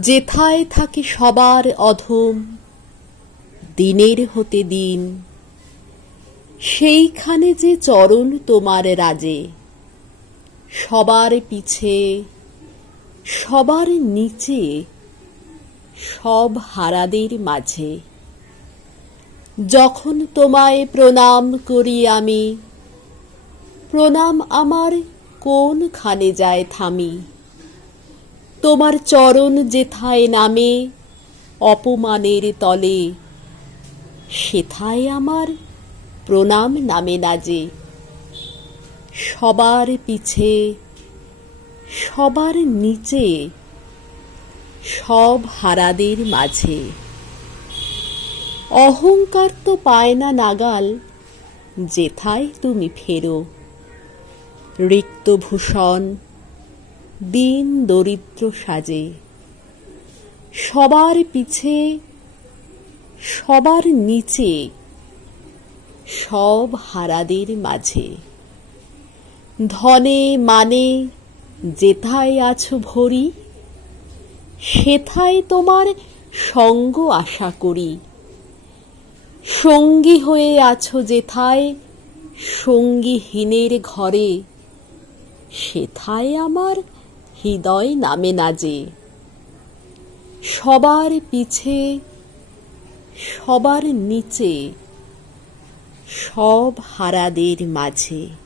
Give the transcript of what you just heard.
যেথায় থাকে সবার অধম, দিনের হতে দিন, সেইখানে যে চরণ তোমার রাজে। সবার পিছে, সবার নিচে, সব হারাদের মাঝে। যখন তোমায় প্রণাম করি আমি, প্রণাম আমার কোনখানে যায় থামি। তোমার চরণ যেথায় নামে অপমানের তলে, সেথায় আমার প্রণাম নামে না যে। সবার পিছে, সবার নিচে, সব হারাদের মাঝে। অহংকার তো পায় না নাগাল, যেথায় তুমি ফেরো। রিক্ত ভূষণ দীন দরিদ্র সাজে। সবার পিছে, সবার নিচে, সব হারাদের মাঝে। ধনে মানে যেথায় আছো ভরি, সেথায় তোমার সঙ্গ আশা করি। সঙ্গী হয়ে আছো যেথায় সঙ্গীহীনের ঘরে, সেথায় আমার হৃদয় নামে না যে। সবার পিছে, সবার নিচে, সব হারাদের মাঝে।